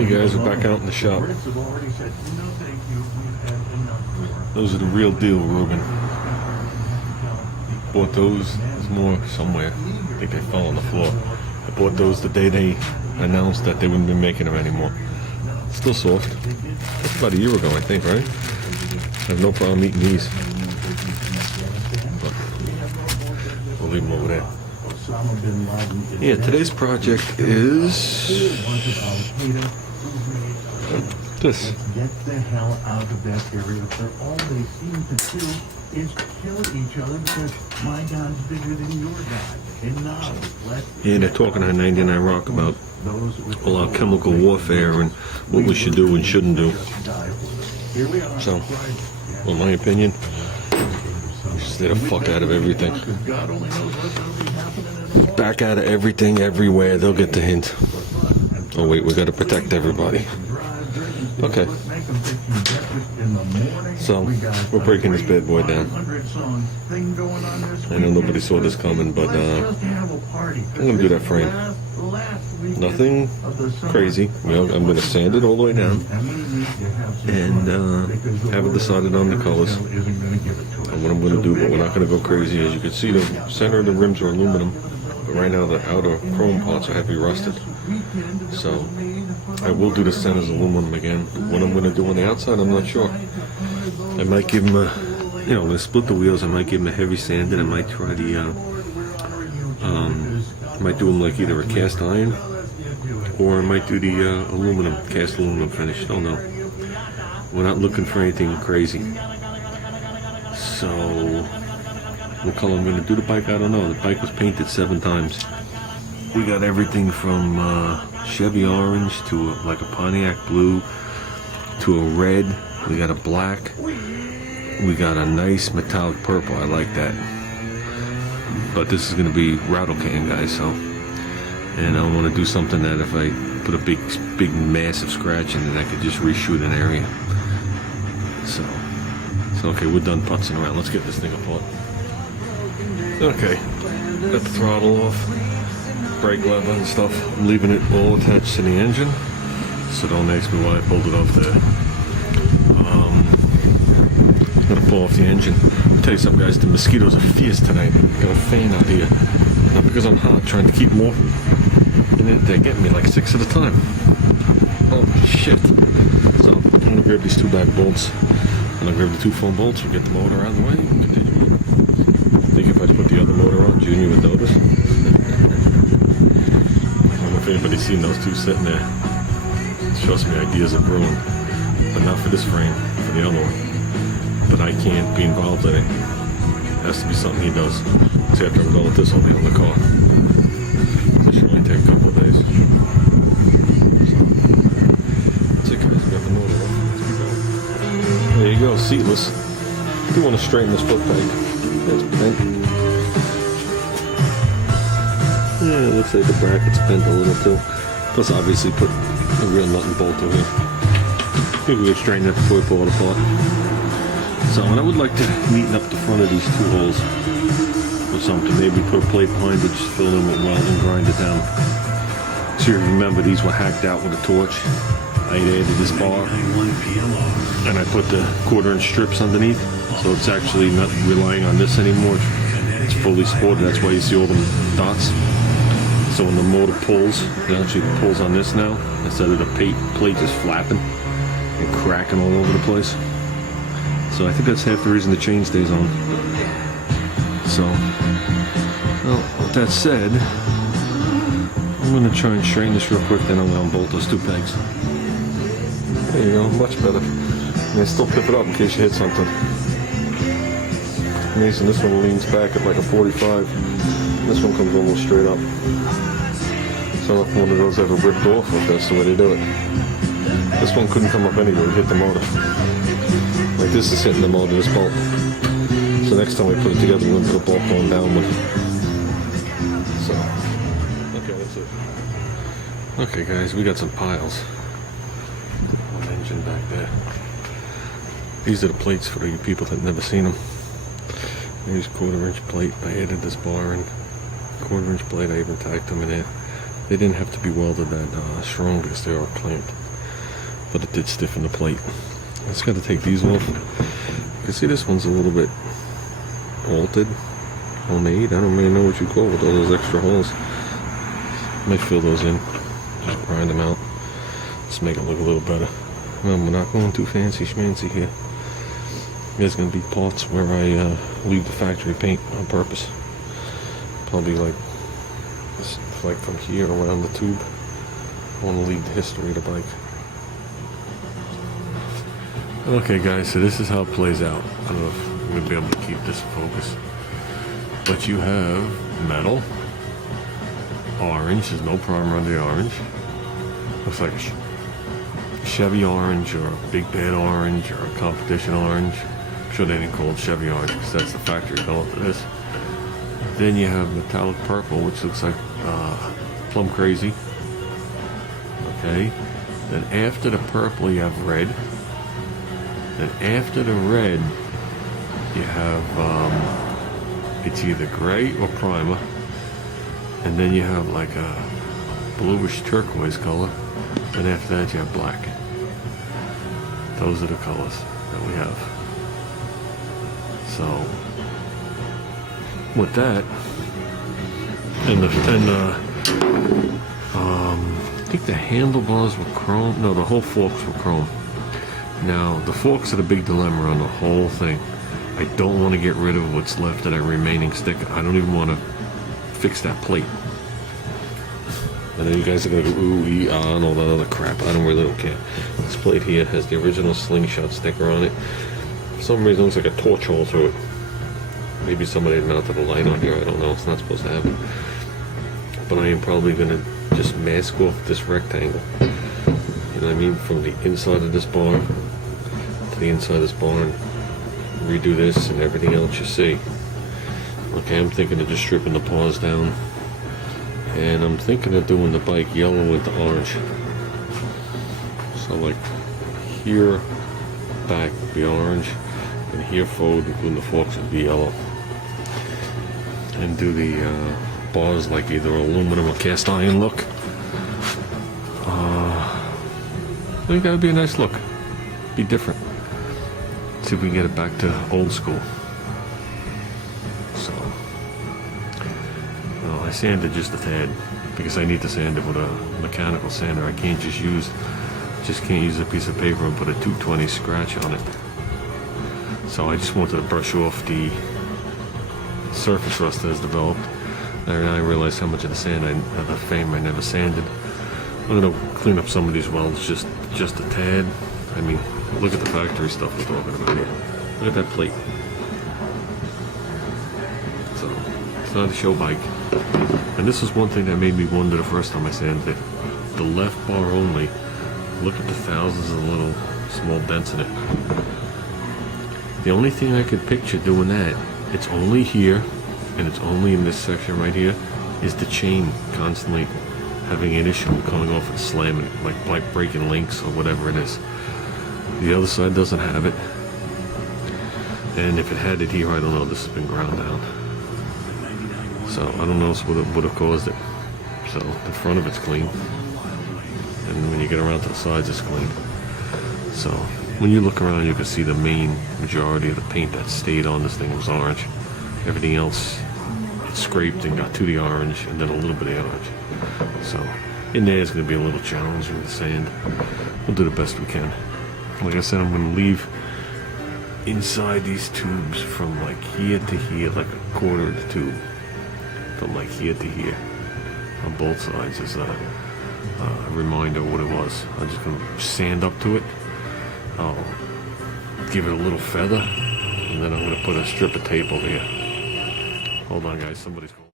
Hey guys, we're back out in the shop. Those are the real deal, Ruben. Bought those. There's more somewhere. I think they fell on the floor. I bought those the day they announced that they wouldn't be making them anymore. Still soft. That's about a year ago, I think, right? I have no problem eating these. But we'll leave them over there. Yeah, today's project is this. Get the hell out of that area. All they seem to do is kill each other because my God's bigger than your God. Yeah, they're talking on 99 Rock about all our chemical warfare and what we should do and shouldn't do. So, in my opinion, we should stay the fuck out of everything. Back out of everything, everywhere. They'll get the hint. Oh wait, we gotta protect everybody. Okay. So, we're breaking this bad boy down. I know nobody saw this coming, but I'm gonna do that frame. Nothing crazy. I'm gonna sand it all the way down, and haven't decided on the colors and what I'm gonna do. But we're not gonna go crazy. As you can see, the center of the rims are aluminum, but right now the outer chrome parts are heavy rusted. So I will do the centers aluminum again. What I'm gonna do on the outside, I'm not sure. I might give them a, I'm gonna split the wheels. I might give them a heavy sand, and I might try the, I might do them like either a cast iron, or I might do the aluminum, cast aluminum finish. Don't know. We're not looking for anything crazy. So, what color I'm gonna do the bike, I don't know. The bike was painted 7 times. We got everything from Chevy orange to like a Pontiac blue to a red. We got a black. We got a nice metallic purple. I like that. But this is going to be rattle can, guys. So, and I want to do something that if I put a big, massive scratch in it, I could just reshoot an area. So okay, we're done putzing around. Let's get this thing apart. Okay, got the throttle off, brake lever and stuff. I'm leaving it all attached to the engine. So don't ask me why I pulled it off there. I'm gonna pull off the engine. I'll tell you something, guys, the mosquitoes are fierce tonight. Got a fan out here. Not because I'm hot, trying to keep them off me. And they're getting me like 6 at a time. Oh shit. So I'm gonna grab these 2 back bolts. I'm gonna grab the 2 foam bolts. We'll get the motor out of the way and continue on. I think if I put the other motor on, Junior would notice. I don't know if anybody's seen those 2 sitting there. Trust me, ideas are brewing. But not for this frame, for the other one. But I can't be involved in it. It has to be something he does. So after I'm done with this, I'll be on the car. This should only take a couple of days. So, that's it, guys. We got the motor on. Let's keep going. There you go, seatless. I do want to straighten this foot peg. That's bent. Yeah, it looks like the bracket's bent a little too. Plus, obviously, put a real nut and bolt over here. Maybe we could straighten it before we pull it apart. So, and I would like to neaten up the front of these 2 holes with something. Maybe put a plate behind it, just fill in with weld and grind it down. So you remember these were hacked out with a torch. I added this bar, and I put the 1/4" strips underneath. So it's actually not relying on this anymore. It's fully supported. That's why you see all the dots. So when the motor pulls, it actually pulls on this now, instead of the plate just flapping and cracking all over the place. So I think that's half the reason the chain stays on. So, well, with that said, I'm going to try and straighten this real quick, then I'm going to unbolt those 2 pegs. There you go, much better. And I still pip it up in case you hit something. Amazing, this one leans back at like a 45. This one comes almost straight up. So if one of those ever ripped off, if that's the way they do it. This one couldn't come up anyway, it hit the motor. Like this is hitting the motor, this bolt. So next time we put it together, we're going to put a bolt going downward. So, okay, that's it. Okay guys, we got some piles. One engine back there. These are the plates for you people that never seen them. Here's 1/4" plate. I added this bar in. 1/4" plate, I even tacked them in there. They didn't have to be welded that strong because they are clamped. but it did stiffen the plate. I just got to take these off. You can see this one's a little bit altered, homemade. I don't really know what you call it with all those extra holes. Might fill those in, just grind them out, just make it look a little better. Well, we're not going too fancy schmancy here. There's going to be parts where I leave the factory paint on purpose. Probably like from here around the tube. I want to leave the history of the bike. Okay guys, so this is how it plays out. I don't know if I'm going to be able to keep this in focus. But you have metal, orange, there's no primer on the orange. Looks like a Chevy orange or a Big Bad orange or a competition orange. I'm sure they didn't call it Chevy orange because that's the factory color for this. Then you have metallic purple, which looks like Plum Crazy. Okay. Then after the purple you have red. Then after the red you have it's either gray or primer. And then you have like a bluish turquoise color. And after that you have black. Those are the colors that we have. So with that, I think the handlebars were chrome. No, the whole forks were chrome. Now the forks are the big dilemma on the whole thing. I don't want to get rid of what's left of that remaining sticker. I don't even want to fix that plate. And then you guys are gonna go ooh, ee, ah, and all that other crap. I don't care. This plate here has the original Sligshot sticker on it. For some reason, it looks like a torch hole through it. Maybe somebody mounted a light on here. I don't know. It's not supposed to happen. But I am probably gonna just mask off this rectangle. You know what I mean? From the inside of this barn to the inside of this barn. Redo this and everything else you see. Okay, I'm thinking of just stripping the paws down. And I'm thinking of doing the bike yellow with the orange. So like here back would be orange, and here forward, including the forks, would be yellow. And do the bars like either aluminum or cast iron look. I think that would be a nice look. Be different. See if we can get it back to old school. So, well, I sanded just a tad because I need to sand it with a mechanical sander. I can't just can't use a piece of paper and put a 220 scratch on it. So I just wanted to brush off the surface rust that has developed. And I realized how much of the frame I never sanded. I'm gonna clean up some of these welds just a tad. I mean, look at the factory stuff we're talking about here. Look at that plate. So it's not a show bike. And this is one thing that made me wonder the first time I sanded it. The left bar only. Look at the thousands of little small dents in it. The only thing I could picture doing that, it's only here, and it's only in this section right here, is the chain constantly having an issue coming off and slamming, like breaking links or whatever it is. The other side doesn't have it. And if it had it here, I don't know, this has been ground down. So I don't know what would have caused it. So the front of it's clean. And when you get around to the sides, it's clean. So when you look around, you can see the main majority of the paint that stayed on this thing was orange. Everything else, it scraped and got to the orange, and then a little bit of orange. So in there, it's going to be a little challenging with the sand. We'll do the best we can. Like I said, I'm going to leave inside these tubes from like here to here, like a quarter of the tube. From like here to here on both sides is a reminder of what it was. I'm just going to sand up to it. I'll give it a little feather, and then I'm going to put a strip of tape over here. Hold on, guys. Somebody's calling.